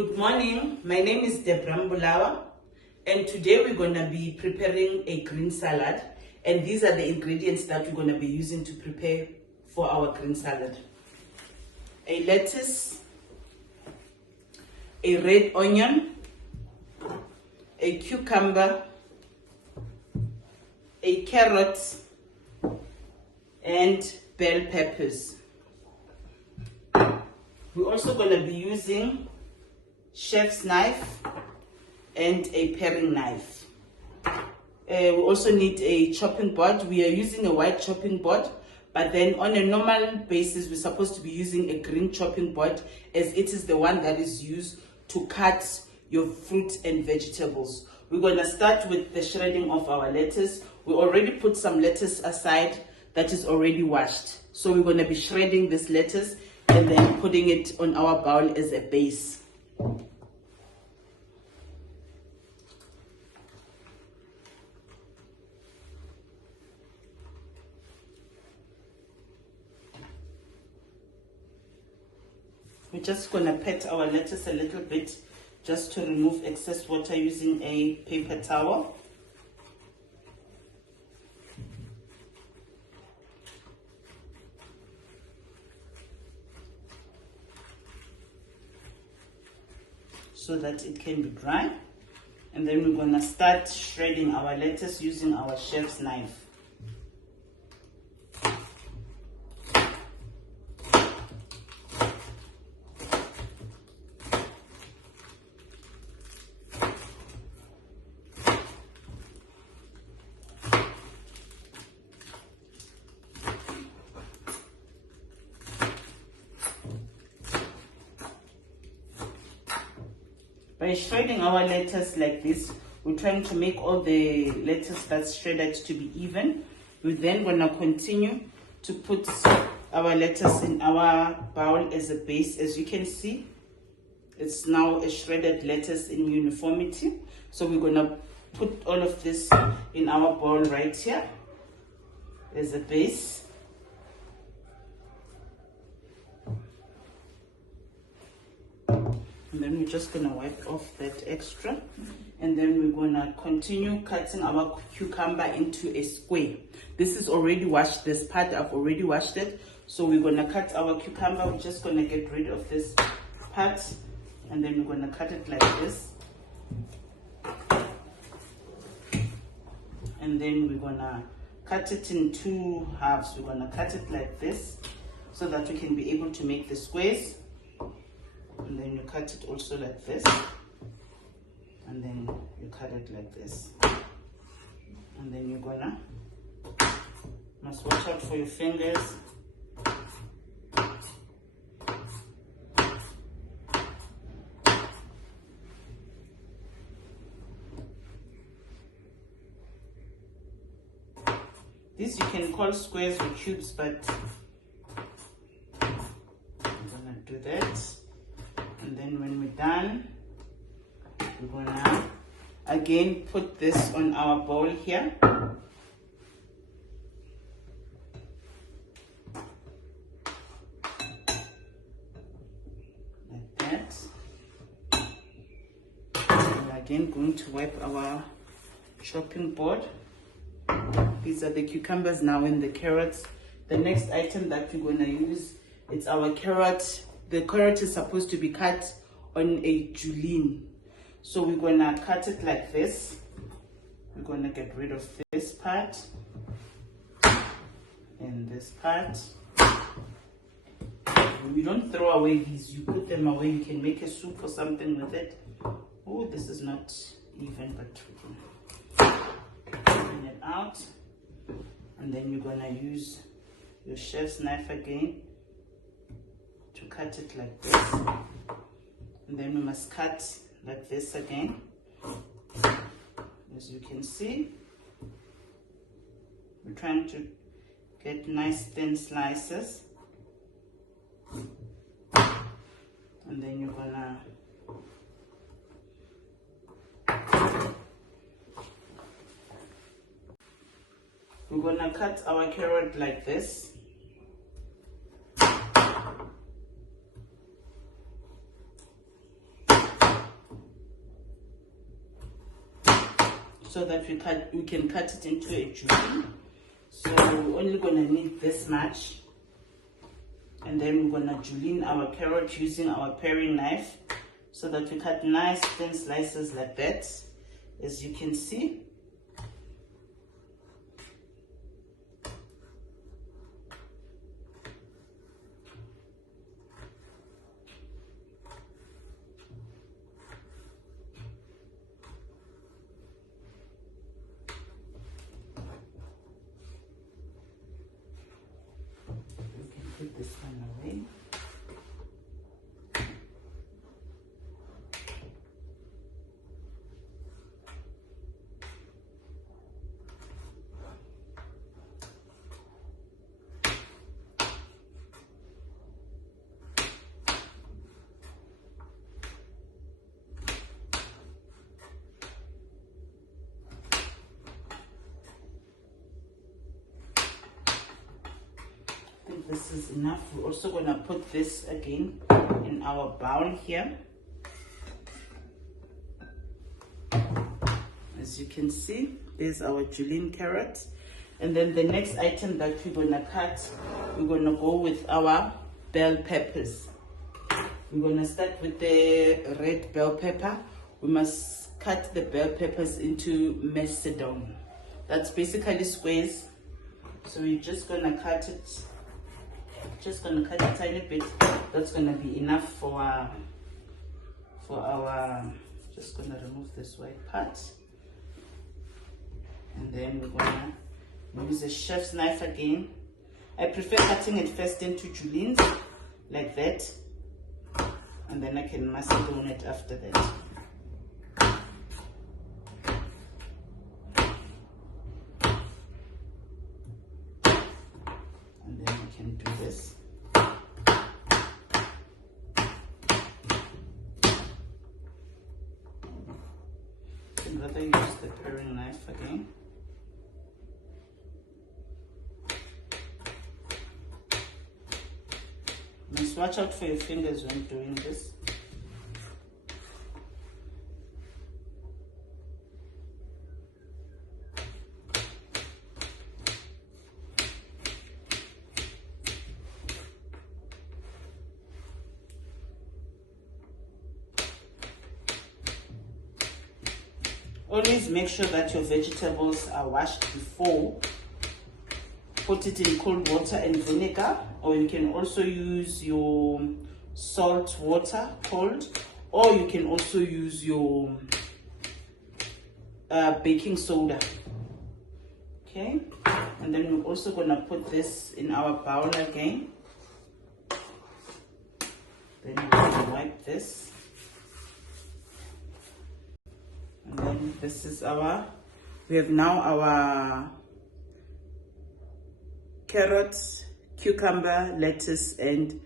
Good morning, my name is Deborah Mbulawa, and today we're going to be preparing a green salad, and these are the ingredients that we're going to be using to prepare for our green salad. A lettuce, a red onion, a cucumber, a carrot, and bell peppers. We're also going to be using chef's knife and a paring knife. We also need a chopping board. We are using a white chopping board, but then on a normal basis we're supposed to be using a green chopping board, as it is the one that is used to cut your fruit and vegetables. We're going to start with the shredding of our lettuce. We already put some lettuce aside that is already washed, so we're going to be shredding this lettuce and then putting it on our bowl as a base. We're just going to pat our lettuce a little bit just to remove excess water using a paper towel. So that it can be dry. And then we're going to start shredding our lettuce using our chef's knife. By shredding our lettuce like this, we're trying to make all the lettuce that's shredded to be even. We're then going to continue to put our lettuce in our bowl as a base. As you can see, it's now a shredded lettuce in uniformity. So we're going to put all of this in our bowl right here as a base. And then we're just going to wipe off that extra, and then we're going to continue cutting our cucumber into a square. This is already washed, this part I've already washed it, so we're going to cut our cucumber. We're just going to get rid of this part, and then we're going to cut it like this, and then we're going to cut it in two halves. We're going to cut it like this so that we can be able to make the squares. And then you cut it also like this, and then you cut it like this, and then you're gonna must watch out for your fingers. This you can call squares or cubes, but I'm gonna do that. And then when we're done, we're gonna again put this on our bowl here. Like that. We're again going to wipe our chopping board. These are the cucumbers now and the carrots. The next item that we're gonna use, it's our carrot. The carrot is supposed to be cut on a julienne. So we're going to cut it like this. We're going to get rid of this part and this part. You don't throw away these, you put them away. You can make a soup or something with it. Oh, this is not even, but we can bring it out. And then you're going to use your chef's knife again to cut it like this, and then we must cut like this again. As you can see, we're trying to get nice thin slices, and then you're gonna cut our carrot like this. so that we can cut it into a julienne. So we're only gonna need this much, and then we're gonna julienne our carrot using our paring knife, so that we cut nice thin slices like that, as you can see. Put this one away. This is enough. We're also going to put this again in our bowl here. As you can see, there's our julienne carrot. And then the next item that we're going to cut, we're going to go with our bell peppers. We're going to start with the red bell pepper. We must cut the bell peppers into macedon. That's basically squares. So we're just going to cut it. Just gonna cut a tiny bit. That's gonna be enough for our. Just gonna remove this white part, and then we're gonna use a chef's knife again. I prefer cutting it first into juliennes like that, and then I can macedon it after that. And then we can do this. I'd rather use the paring knife again. Must watch out for your fingers when doing this. Always make sure that your vegetables are washed before. Put it in cold water and vinegar, or you can also use your salt water cold, or you can also use your baking soda. Okay, and then we're also going to put this in our bowl again. Then we're going to wipe this. And then this is we have now our carrots, cucumber, lettuce, and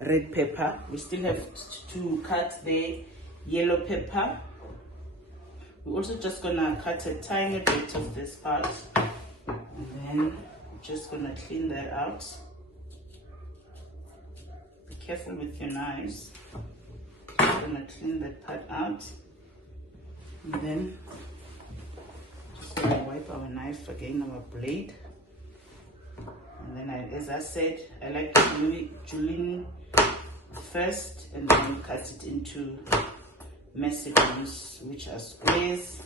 red pepper. We still have to cut the yellow pepper. We're also just gonna cut a tiny bit of this part, and then we're just gonna clean that out. Be careful with your knives. Just gonna clean that part out. And then just gonna wipe our knife again, our blade. And then as I said, I like to do julienne first and then cut it into macedons, which are squares.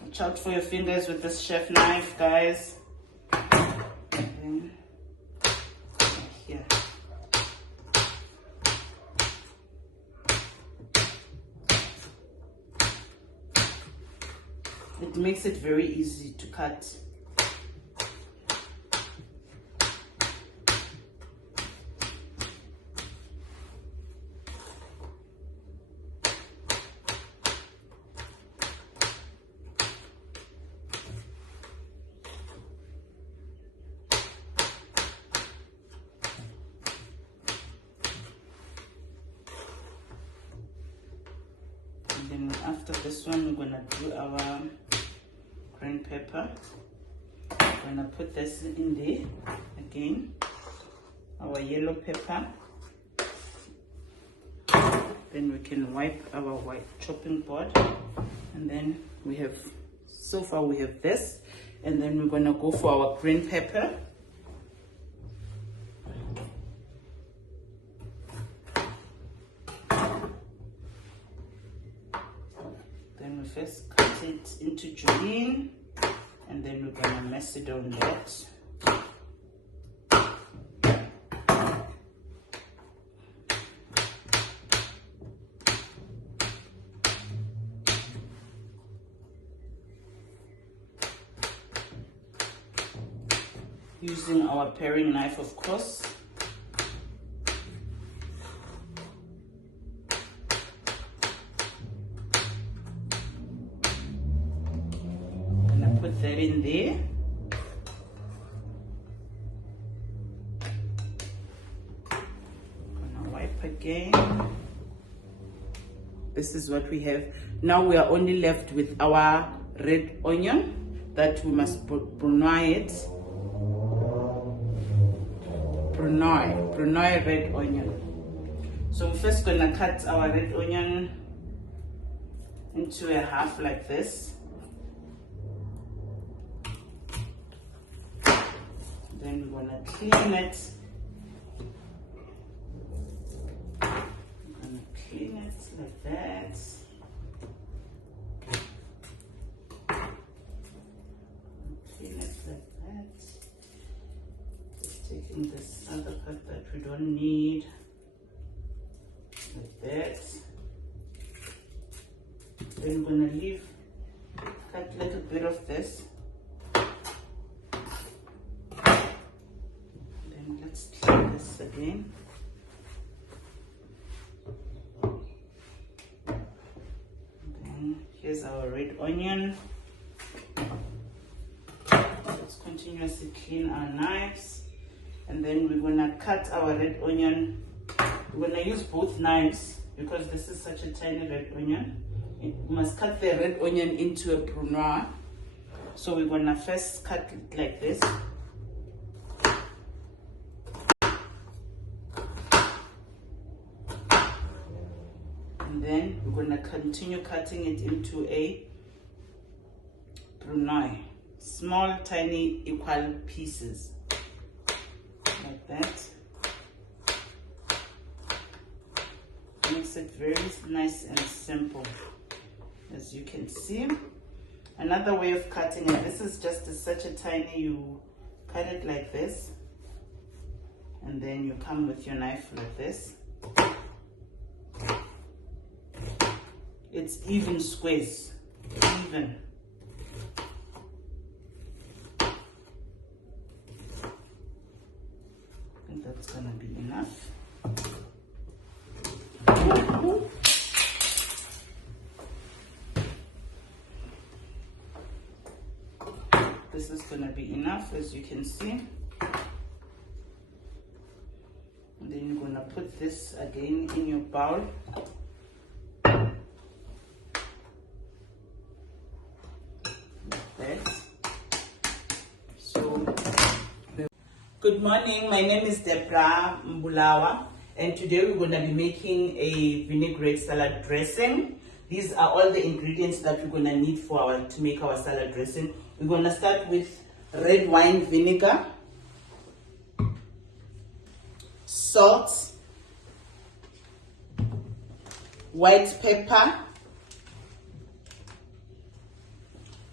Watch out for your fingers with this chef knife, guys. And then here. It makes it very easy to cut. And then after this one, we're gonna do our green pepper. I'm gonna put this in there again. Our yellow pepper. Then we can wipe our white chopping board, and then we have, so far we have this, and then we're gonna go for our green pepper. Then we first cut it into julienne, and then we're gonna mess it on that. Using our paring knife, of course. I'm gonna put that in there. Gonna wipe again. This is what we have. Now we are only left with our red onion that we must brunoise it. Brunoise red onion. So we're first gonna cut our red onion into a half like this. Then we're gonna clean it. We're gonna clean it like that. Clean it like that. Taking this other part that we don't need, like that. Then we're gonna cut a little bit of this. Then let's clean this again. Then here's our red onion. Let's continuously clean our knives. And then we're gonna cut our red onion. We're gonna use both knives because this is such a tiny red onion. We must cut the red onion into a brunoise. So we're gonna first cut it like this. And then we're gonna continue cutting it into a brunoise. Small, tiny, equal pieces. Like that. Makes it very nice and simple, as you can see. Another way of cutting it, this is just such a tiny, you cut it like this, and then you come with your knife like this. It's even squares, even. That's gonna be enough. This is gonna be enough, as you can see. And then you're gonna put this again in your bowl. Like that. So good morning, my name is Deborah Mbulawa, and today we're going to be making a vinaigrette salad dressing. These are all the ingredients that we're going to need to make our salad dressing. We're going to start with red wine vinegar, salt, white pepper,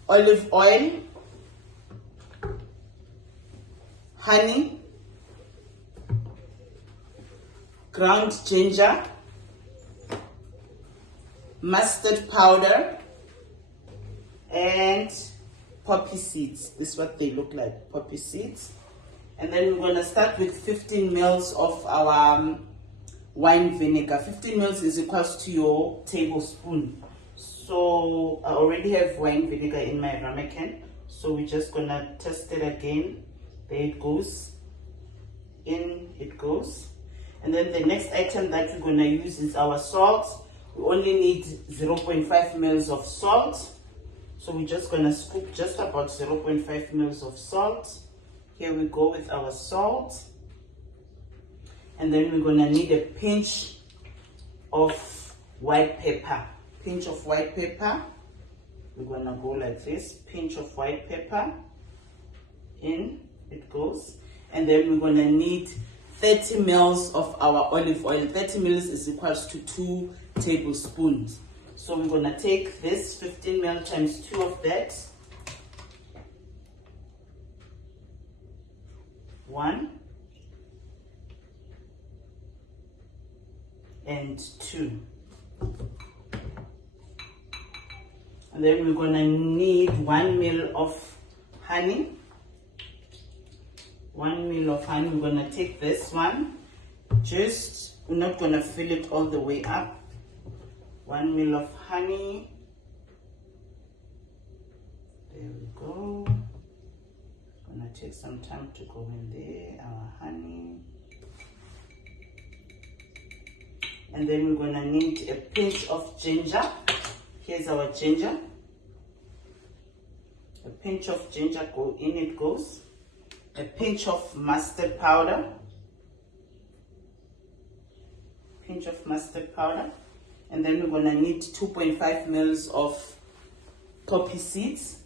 olive oil, honey, ground ginger, mustard powder, and poppy seeds. This is what they look like, poppy seeds. And then we're going to start with 15 ml of our wine vinegar. 15 ml is equals to your tablespoon. So I already have wine vinegar in my ramekin. So we're just going to test it again. There it goes. In it goes. And then the next item that we're going to use is our salt. We only need 0.5 ml of salt. So we're just going to scoop just about 0.5 ml of salt. Here we go with our salt. And then we're going to need a pinch of white pepper. Pinch of white pepper. We're gonna go like this. Pinch of white pepper. In it goes. And then we're gonna need 30 ml of our olive oil. 30 ml is equals to 2 tablespoons. So we're gonna take this 15 ml times 2 of that. 1 and 2. And then we're gonna need 1 ml of honey. 1 ml of honey. We're gonna take this one. We're not gonna fill it all the way up. 1 ml of honey. There we go. Gonna take some time to go in there. Our honey. And then we're gonna need a pinch of ginger. Here's our ginger. A pinch of ginger, in it goes. A pinch of mustard powder. Pinch of mustard powder. And then we're gonna need 2.5 ml of poppy seeds.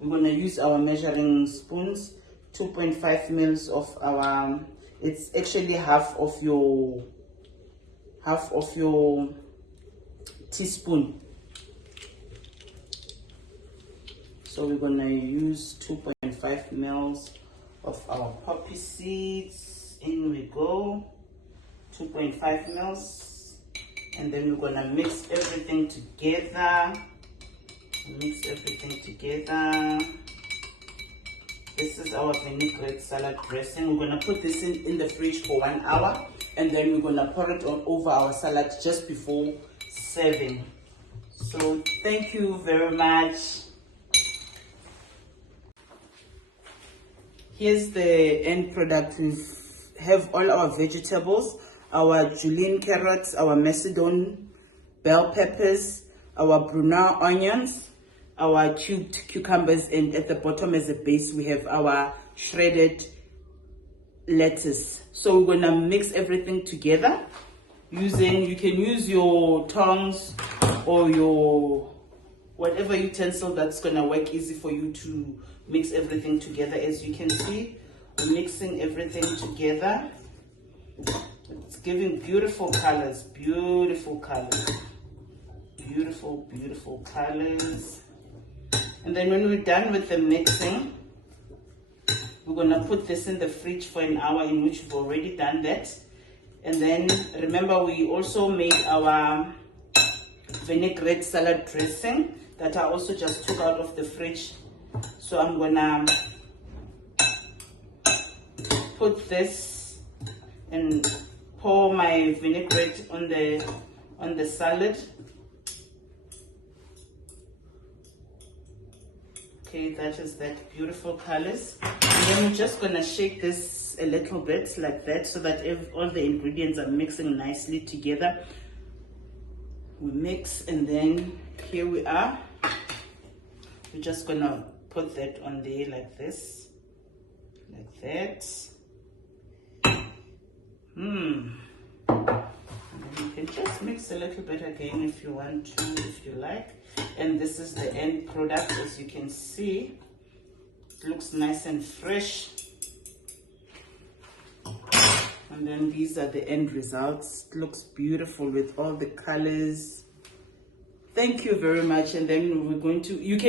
We're gonna use our measuring spoons. 2.5 ml of our, it's actually half of your teaspoon. So we're gonna use 2.5 ml of our poppy seeds. In we go. 2.5 ml. And then we're gonna mix everything together. Mix everything together. This is our vinaigrette salad dressing. We're gonna put this in the fridge for 1 hour, and then we're gonna pour it on over our salad just before serving. So thank you very much. Here's the end product. We have all our vegetables, our julienne carrots, our macedon bell peppers, our brunner onions, our cubed cucumbers, and at the bottom as a base we have our shredded lettuce. So we're gonna mix everything together using, you can use your tongs or your whatever utensil that's gonna work easy for you to mix everything together. As you can see, we're mixing everything together. It's giving beautiful colors, beautiful colors, beautiful colors. And then when we're done with the mixing, we're gonna put this in the fridge for 1 hour, in which we've already done that. And then remember, we also made our vinaigrette salad dressing that I also just took out of the fridge. So I'm gonna put this and pour my vinaigrette on the salad. Okay, that is that beautiful colors. And then we're just gonna shake this a little bit like that, so that all the ingredients are mixing nicely together. We mix, and then here we are. We're just gonna put that on there like this, like that. And then you can just mix a little bit again if you want to, if you like. And this is the end product. As you can see, it looks nice and fresh. And then these are the end results. It looks beautiful with all the colors. Thank you very much. And then we're going to, you can